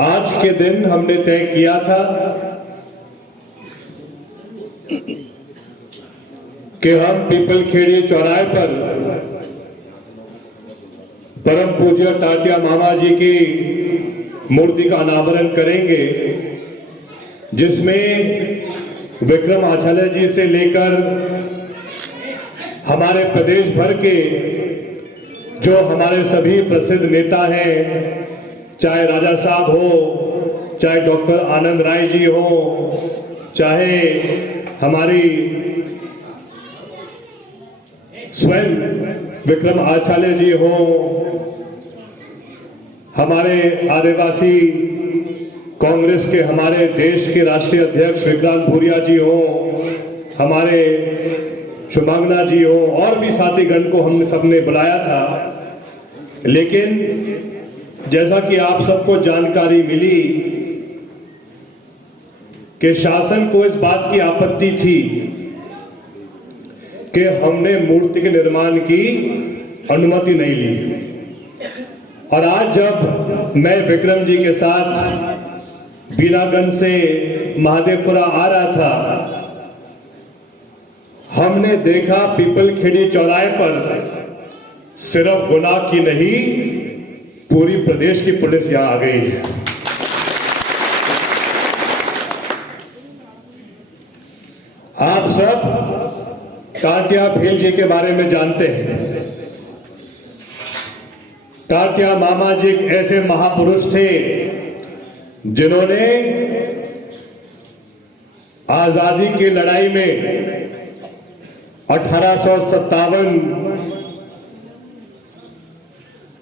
आज के दिन हमने तय किया था कि हम पीपलखेड़ी चौराहे पर परम पूज्य टाटिया मामा जी की मूर्ति का अनावरण करेंगे, जिसमें विक्रम आचार्य जी से लेकर हमारे प्रदेश भर के जो हमारे सभी प्रसिद्ध नेता हैं, चाहे राजा साहब हो, चाहे डॉक्टर आनंद राय जी हो, चाहे हमारी स्वयं विक्रम आचार्य जी हो, हमारे आदिवासी कांग्रेस के हमारे देश के राष्ट्रीय अध्यक्ष विक्रांत भूरिया जी हो, हमारे शुभांगना जी हो, और भी साथीगण को हमने सबने बुलाया था। लेकिन जैसा कि आप सबको जानकारी मिली कि शासन को इस बात की आपत्ति थी कि हमने मूर्ति के निर्माण की अनुमति नहीं ली, और आज जब मैं विक्रम जी के साथ बीरागंज से महादेवपुरा आ रहा था, हमने देखा पीपलखेड़ी चौराहे पर सिर्फ गुना की नहीं, पूरी प्रदेश की पुलिस यहां आ गई है। आप सब टाटिया भील जी के बारे में जानते हैं। टाटिया मामा जी एक ऐसे महापुरुष थे जिन्होंने आजादी की लड़ाई में 1857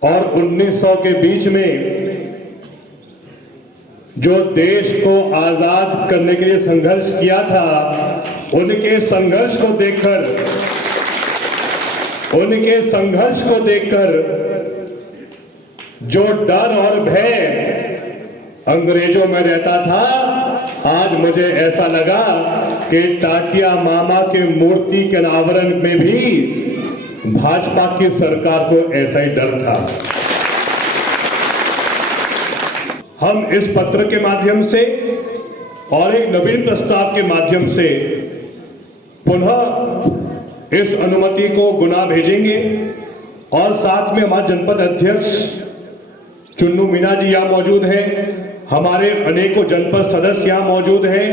और 1900 के बीच में जो देश को आजाद करने के लिए संघर्ष किया था, उनके संघर्ष को देखकर जो डर और भय अंग्रेजों में रहता था, आज मुझे ऐसा लगा कि टाटिया मामा के मूर्ति के अनावरण में भी भाजपा की सरकार को ऐसा ही डर था। हम इस पत्र के माध्यम से और एक नवीन प्रस्ताव के माध्यम से पुनः इस अनुमति को गुना भेजेंगे, और साथ में हमारे जनपद अध्यक्ष चुन्नू मीणा जी यहां मौजूद हैं, हमारे अनेकों जनपद सदस्य यहां मौजूद हैं।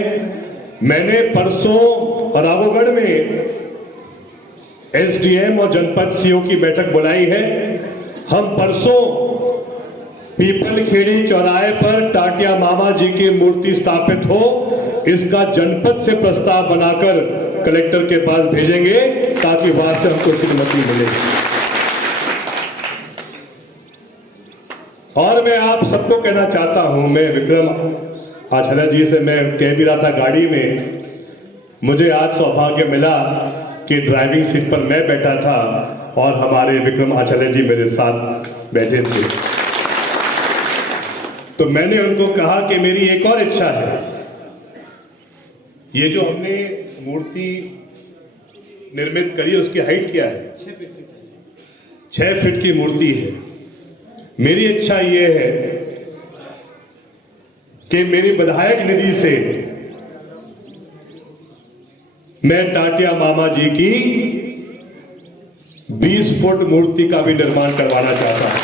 मैंने परसों राघोगढ़ में एसडीएम और जनपद सीओ की बैठक बुलाई है। हम परसों पीपलखेड़ी चौराहे पर टाटिया मामा जी की मूर्ति स्थापित हो, इसका जनपद से प्रस्ताव बनाकर कलेक्टर के पास भेजेंगे, ताकि वहां से हमको अनुमति मिले। और मैं आप सबको कहना चाहता हूं, मैं विक्रम आचार्य जी से मैं कह भी रहा था गाड़ी में, मुझे आज सौभाग्य मिला कि ड्राइविंग सीट पर मैं बैठा था और हमारे विक्रम आचार्य जी मेरे साथ बैठे थे। तो मैंने उनको कहा कि मेरी एक और इच्छा है, ये जो हमने मूर्ति निर्मित करी है उसकी हाइट क्या है? 6 फीट की मूर्ति है। मेरी इच्छा ये है कि मेरी विधायक निधि से मैं टाटिया मामा जी की 20 फुट मूर्ति का भी निर्माण करवाना चाहता हूं।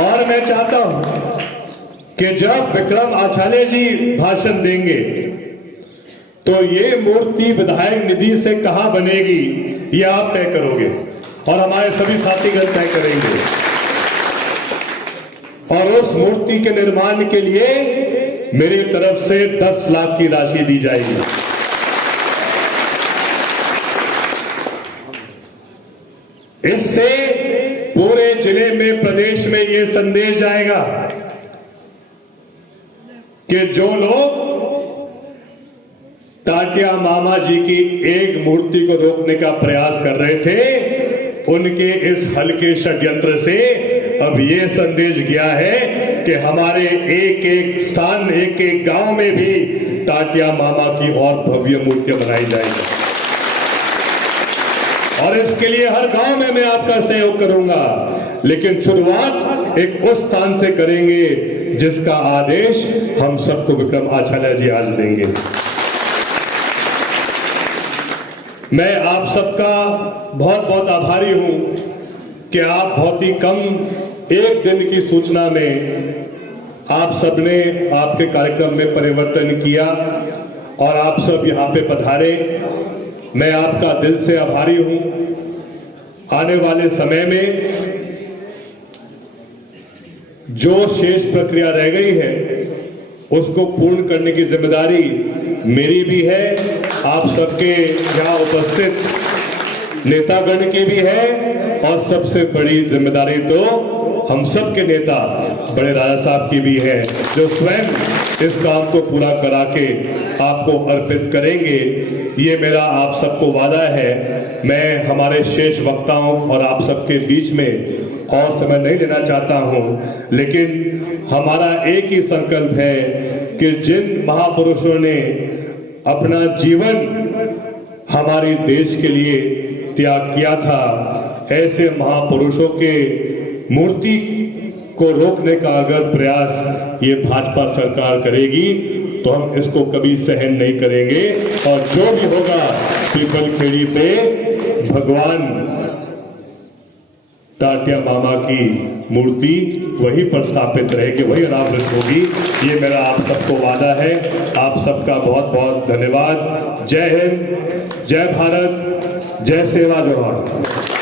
और मैं चाहता हूं कि जब विक्रम आचार्य जी भाषण देंगे तो ये मूर्ति विधायक निधि से कहां बनेगी, ये आप तय करोगे और हमारे सभी साथीगण तय करेंगे। और उस मूर्ति के निर्माण के लिए मेरी तरफ से 10 लाख की राशि दी जाएगी। इससे पूरे जिले में, प्रदेश में यह संदेश जाएगा कि जो लोग टाटिया मामा जी की एक मूर्ति को रोकने का प्रयास कर रहे थे, उनके इस हल्के षड्यंत्र से अब यह संदेश गया है कि हमारे एक एक स्थान, एक एक गांव में भी टाटिया मामा की और भव्य मूर्तियां बनाई जाएगी। और इसके लिए हर गांव में मैं आपका सहयोग करूंगा। लेकिन शुरुआत एक उस स्थान से करेंगे जिसका आदेश हम सबको विक्रम आचार्य जी आज देंगे। मैं आप सबका बहुत बहुत आभारी हूं कि आप बहुत ही कम एक दिन की सूचना में आप सबने आपके कार्यक्रम में परिवर्तन किया और आप सब यहां पे पधारे। मैं आपका दिल से आभारी हूं। आने वाले समय में जो शेष प्रक्रिया रह गई है उसको पूर्ण करने की जिम्मेदारी मेरी भी है, आप सबके यहाँ उपस्थित नेतागण की भी है और सबसे बड़ी जिम्मेदारी तो हम सब के नेता बड़े राजा साहब की भी है, जो स्वयं इस काम को पूरा करा के आपको अर्पित करेंगे। ये मेरा आप सबको वादा है। मैं हमारे शेष वक्ताओं और आप सबके बीच में और समय नहीं लेना चाहता हूं, लेकिन हमारा एक ही संकल्प है कि जिन महापुरुषों ने अपना जीवन हमारे देश के लिए त्याग किया था, ऐसे महापुरुषों के मूर्ति को रोकने का अगर प्रयास ये भाजपा सरकार करेगी तो हम इसको कभी सहन नहीं करेंगे। और जो भी होगा पीपलखेड़ी पे भगवान टाटिया मामा की मूर्ति वहीं पर स्थापित रहेगी, वही अनावृत होगी। ये मेरा आप सबको वादा है। आप सबका बहुत बहुत धन्यवाद। जय हिंद, जय भारत, जय सेवा जवान।